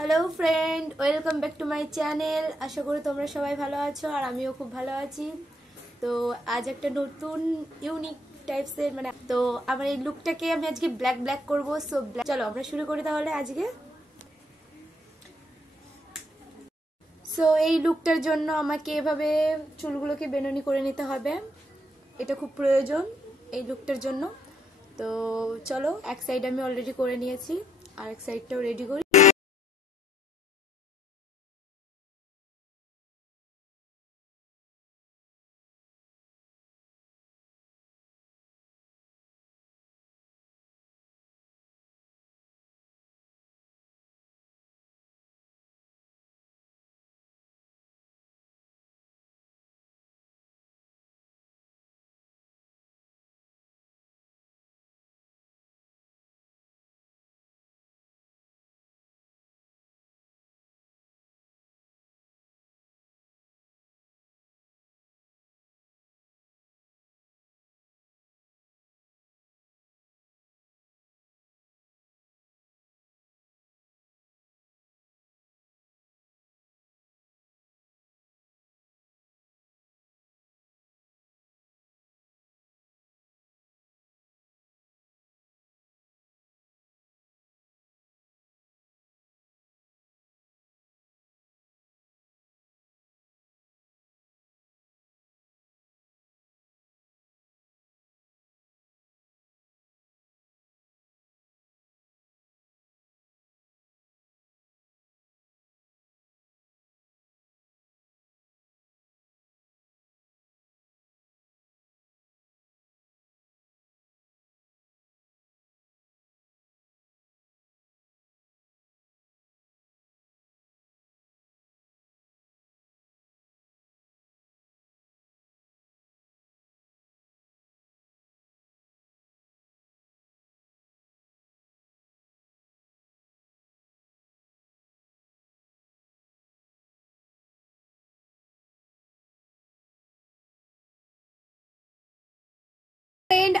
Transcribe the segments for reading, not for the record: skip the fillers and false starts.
Hello friend, welcome back to my channel. আশা করি তোমরা সবাই ভালো আছো আর আমিও খুব ভালো আছি। তো আজ একটা নতুন ইউনিক টাইপসের তো আমার এই লুকটাকে আমি আজকে ব্ল্যাক করবো। সো চলো আমরা শুরু করি তাহলে আজকে। সো এই লুকটার জন্য আমাকে এভাবে চুলগুলোকে বেনুনি করে নিতে হবে, এটা খুব প্রয়োজন এই লুকটার জন্য। তো চলো, এক সাইড আমি অলরেডি করে নিয়েছি, আর এক সাইডটাও রেডি করি।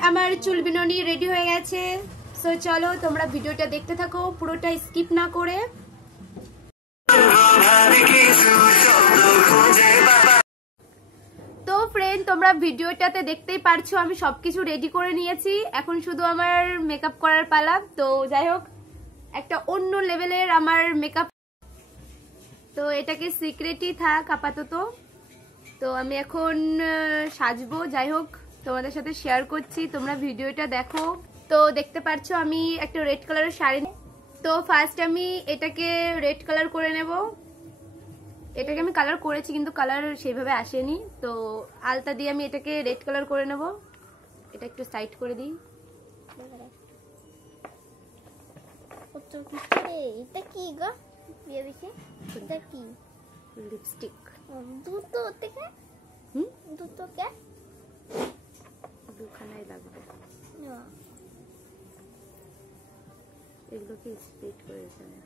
আমার চুল বিনুনি রেডি হয়ে গেছে। সো চলো তোমরা ভিডিওটা দেখতে থাকো, পুরোটা স্কিপ না করে। তো ফ্রেন্ড, তোমরা ভিডিওটাতে দেখতেই পারছো আমি সবকিছু রেডি করে নিয়েছি, এখন শুধু আমার মেকআপ করার পালা। তো যাই হোক, একটা অন্য লেভেলের আমার মেকআপ, তো এটাকে সিক্রেটই থাক আপাতত। তো আমি এখন সাজবো, যাই হোক তোমাদের সাথে শেয়ার করছি, তোমরা ভিডিওটা দেখো। তো দেখতে পাচ্ছ আমি একটা রেড কালারের শাড়ি, তো ফার্স্ট আমি এটাকে রেড কালার করে নেব। এটাকে আমি কালার করেছি কিন্তু কালার সেইভাবে আসেনি, তো আলতা দিয়ে আমি এটাকে রেড কালার করে নেব। এটা একটু সাইড করে দিই। এটা কি গো? দিয়ে দেখি এটা কি? লিপস্টিক। দুটো থেকে দুটো কে দুখানাই লাগবে, এগুলোকে স্প্লিট করে দেবে।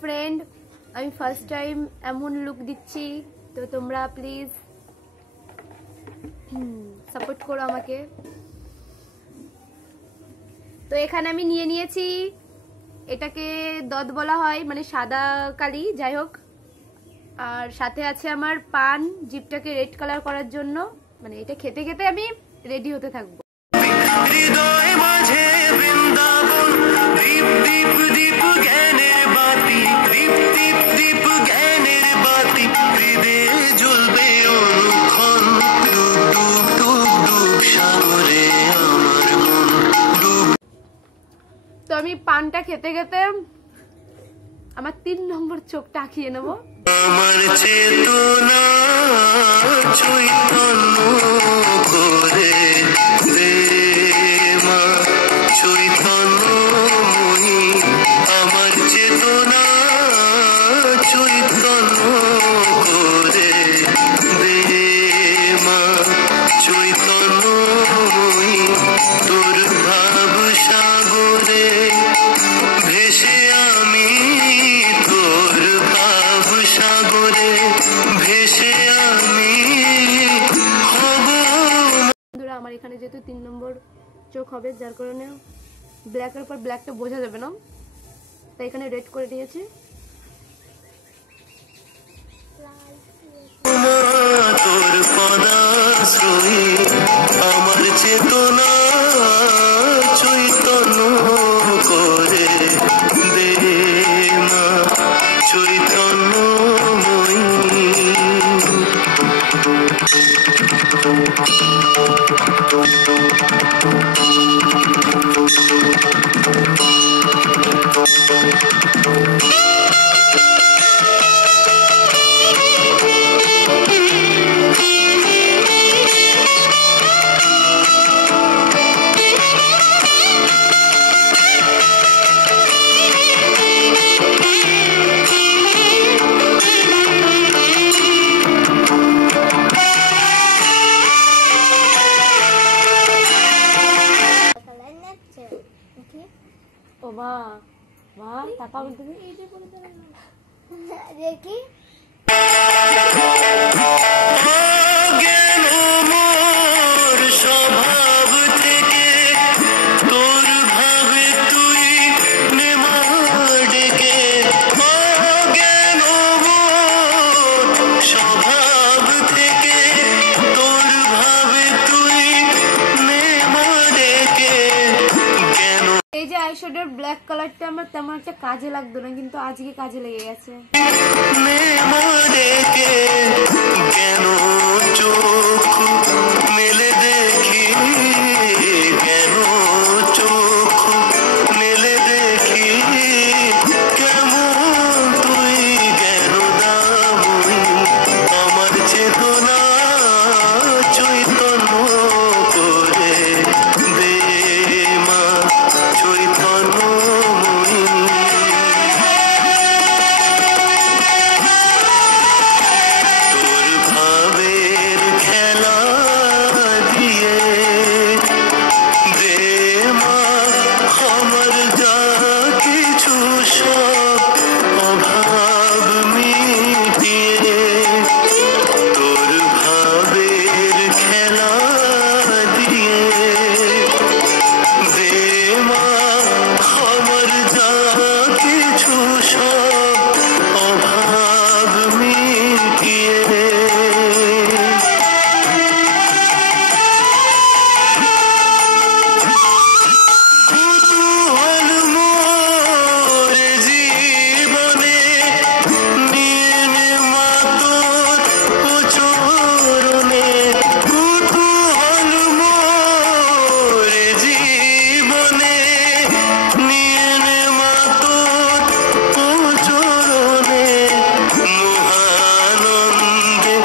ফ্রেন্ড, আমি ফার্স্ট টাইম এমন লুক দিচ্ছি, তো তোমরা প্লিজ সাপোর্ট করো আমাকে। তো এখানে আমি নিয়ে নিয়েছি, এটাকে দদ বলা হয়, মানে সাদা কালি, যাই হোক। আর সাথে আছে আমার পান, জিপটাকে রেড কালার করার জন্য, মানে এটা খেতে খেতে আমি রেডি হতে থাকবো। সাগরে আমার মন আমি পানটা খেতে খেতে আমার 3 নম্বর চোখটা আঁকিয়ে নেবো। আমার চেতনা চৈতন্য করে দে মা চৈতন্যময়ী, আমার চেতনা চৈতন্য করে দে মা চৈতন্যময়ী, তোর ভাব সাগরে ভেসে আমি, তোর ভাব সাগরে ভেসে আমি হব। বন্ধুরা আমার এখানে যেহেতু 3 নম্বর চোখ হবে, যার কারণে ব্ল্যাকের পর ব্ল্যাকটা বোঝা যাবে না, তাই এখানে রেড করে দিয়েছি। তোর পদাশ্রয়ী আমার চেতনা চৈতন্য করে দে মা চৈতন্যময়ী। কালার নাচছে ওকে ও বাহ বাহ, টাকা বলতে দেখি অজ্ঞান মোর স্বভাব থেকে তোর ভাবে তুই নেমা ডেকে, অজ্ঞান মোর স্বভাব থেকে তোর ভাবে তুই নেমা ডেকে কেন এই যে আইশ্যাডোর ব্ল্যাক কালারটা আমার তেমন একটা কাজে লাগতো না, কিন্তু আজকে কাজে লেগে গেছে। নেমা ডেকে কেন চোখ মেলে দেখি, কেন চোখ মেলে দেখি কেমন তুই জ্ঞান দামই, আমার চেতনা চৈতন্য করে দে মা চৈতন্যময়ী। তোর ভাবের খেলা দিয়ে দে মা আমার যা কিছু সব অভাব মিটিয়ে, তোর ভাবের খেলা দিয়ে দে মা আমার যা কিছু সব অভাব মিটিয়ে। কুতূহল মোর জীবনে নিয়ে নে মা তোর চরণে, কুতূহল মোর জীবনে নিয়ে নে মা তোর চরণে, মহানন্দে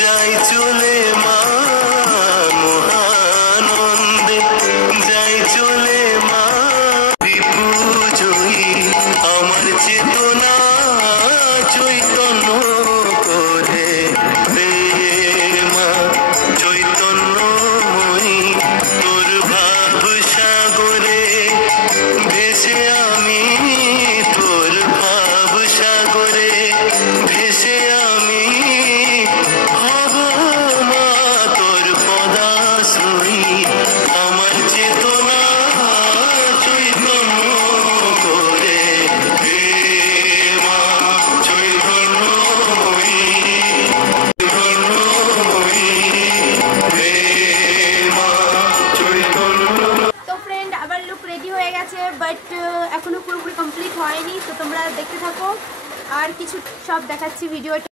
যাই চলে মা, মহানন্দে যাই চলে মা, বিপুজয়ী আমার চেতনা চৈতন্য করে দে মা চৈতন্যময়ী, তোর ভাব সাগরে ভেসে আমি, তোর ভাব সাগরে ভেসে আমি হব মা তোর পদাশ্রয়ী, আমার চেতনা চৈতন্য করে দে মা চৈতন্যময়ী, চৈতন্যময়ী দে মা চৈতন্য। তো ফ্রেন্ড আবার লুক রেডি হয়ে গেছে, বাট এখনো পুরোপুরি কমপ্লিট হয়নি, তো তোমরা দেখতে থাকো, আর কিছু সব দেখাচ্ছি ভিডিওটা।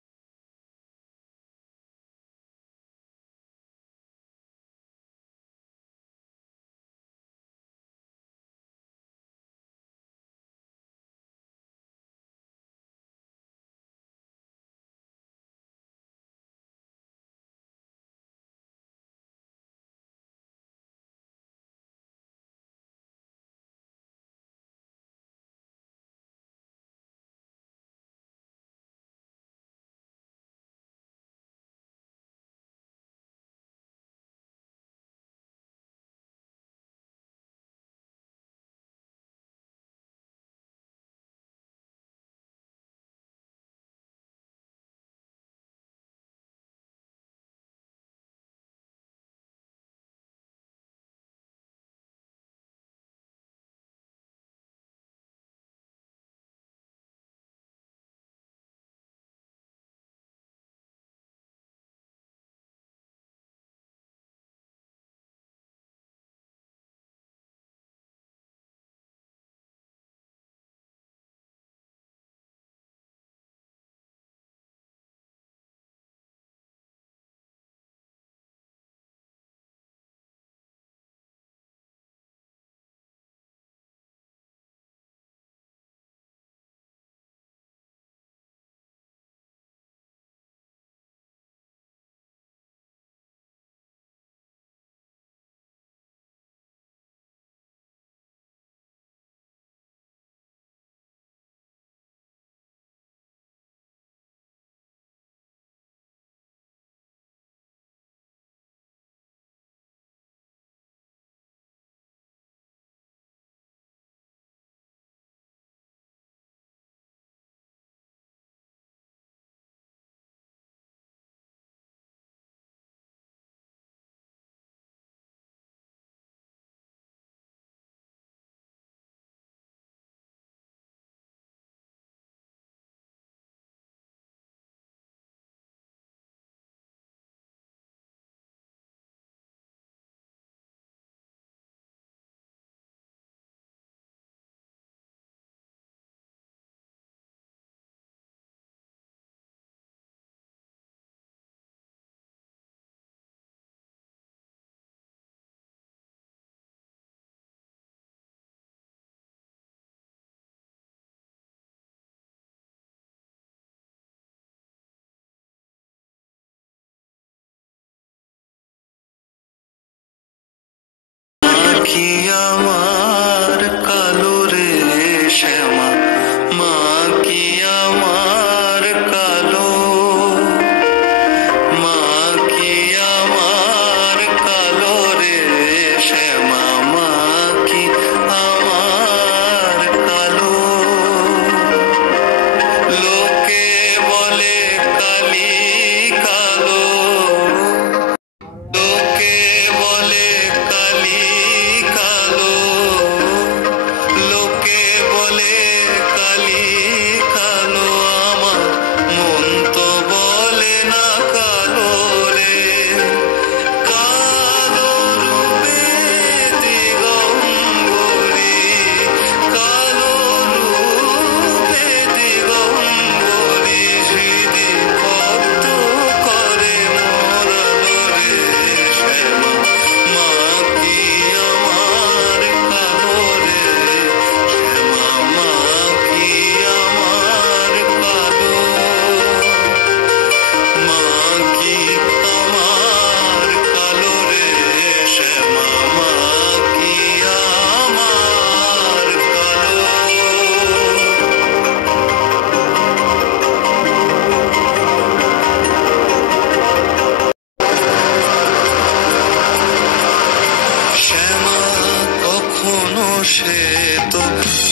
কখনো শ্বেত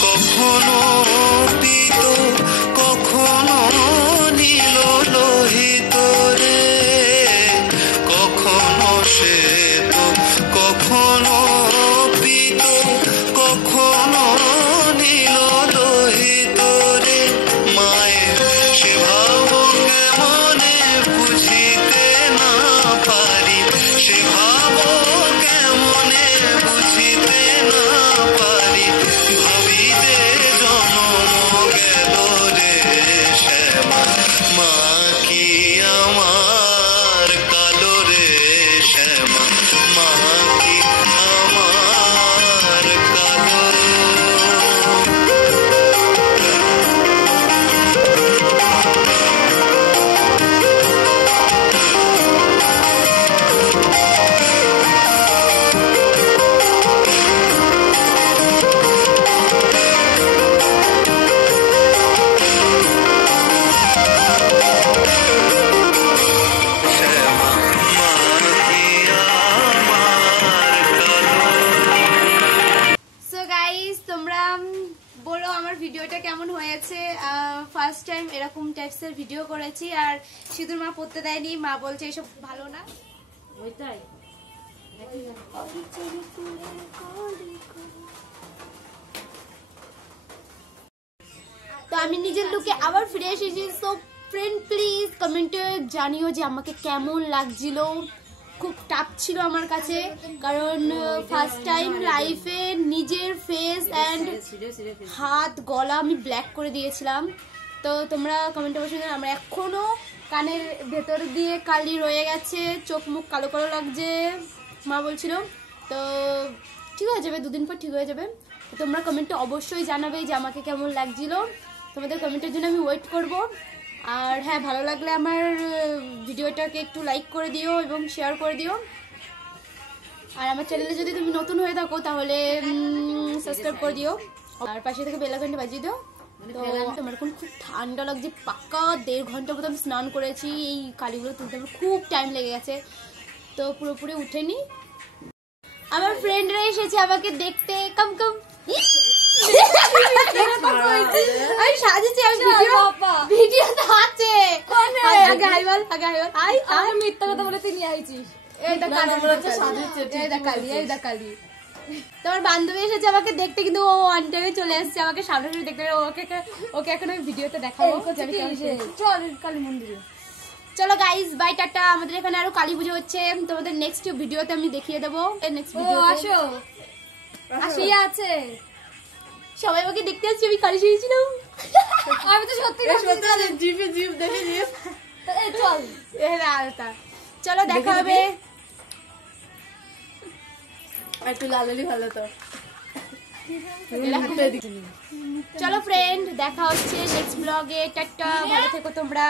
কখনো পীত কখনো নীল লোহিত রে, কখনো শ্বেত কখনো পীত কখনো নীল লোহিত রে। মায়ের সে ভাব কেমনে বুঝিতে না পারি, সে ভাব কেমনে বুঝিতে না পারি, ভাবিতে জনম গেল রে শ্যামা। মা কি আমার কালো রে শ্যামা, মা কি আমার কালো। সো গাইস, তোমরা বলো আমার ভিডিওটা কেমন হয়েছে। ফার্স্ট টাইম এরকম টাইপসের ভিডিও করেছি, আর সিঁদুর মা পড়তে দেয়নি, মা বলছে এসব ভালো না। ওইটাই তো আমি নিজের লুকে আবার ফিরে এসেছি। সো ফ্রেন্ড প্লিজ কমেন্টে জানিও যে আমাকে কেমন লাগছিল। খুব টাফ ছিল আমার কাছে, কারণ ফার্স্ট টাইম লাইফে নিজের ফেস অ্যান্ড হাত গলা আমি ব্ল্যাক করে দিয়েছিলাম। তো তোমরা কমেন্টে বসে জানো, আমার এখনো কানের ভেতর দিয়ে কালি রয়ে গেছে, চোখ মুখ কালো কালো লাগছে মা বলছিল। তো ঠিক হয়ে যাবে, দুদিন পর ঠিক হয়ে যাবে। তো তোমরা কমেন্টে অবশ্যই জানাবে যে আমাকে কেমন লাগছিল। তোমাদের কমেন্টের জন্য আমি ওয়েট করব। আর হ্যাঁ, ভালো লাগলে আমার ভিডিওটাকে একটু লাইক করে দিও এবং শেয়ার করে দিও। আর আমার চ্যানেলে যদি তুমি নতুন হয়ে থাকো তাহলে সাবস্ক্রাইব করে দিও, আর পাশে থেকে বেল আইকনটা বাজিয়ে দিও। তো আমার এখন খুব ঠান্ডা লাগছে, পাক্কা 1.5 ঘন্টা মতো আমি স্নান করেছি। এই কালিগুলো তুলতে আমার খুব টাইম লেগে গেছে, তো পুরোপুরি উঠেনি। আমার ফ্রেন্ডরা এসেছে আমাকে দেখতে, কম কম আমি সাজেছি, আমি ভিডিওতে আছে। আগে হাইবল, আগে হাইবল। আমি মিথ্যা কথা বলে তুই নিয়ে আইছিস। এই দেখ কালি, এই দেখ কালি। তোমার বান্ধবী এসেছে আমাকে দেখতে, কিন্তু ও অন টাইমে চলে আসছে আমাকে সামনাসামনি দেখতে। ওকে এখন আমি ভিডিওতে দেখাবো। চল কালী মন্দিরে। চলো গাইস, বাই, টাটা। আমাদের এখানে আরো কালী পুজো হচ্ছে, তোমাদের নেক্সট ভিডিওতে আমি দেখিয়ে দেবো। নেক্সট ভিডিও আসো আছে, সবাই আমাকে দেখতে আসছে, আমি কালী সেজেছিলাম। আমি তো সত্যি জিপে জিপ দেখে জিপ। চল চলো দেখা হবে। একটু লালালি ভালো তো। চলো ফ্রেন্ড, দেখা হচ্ছে নেক্সট ব্লগে। টাটা, ভালো থেকো তোমরা।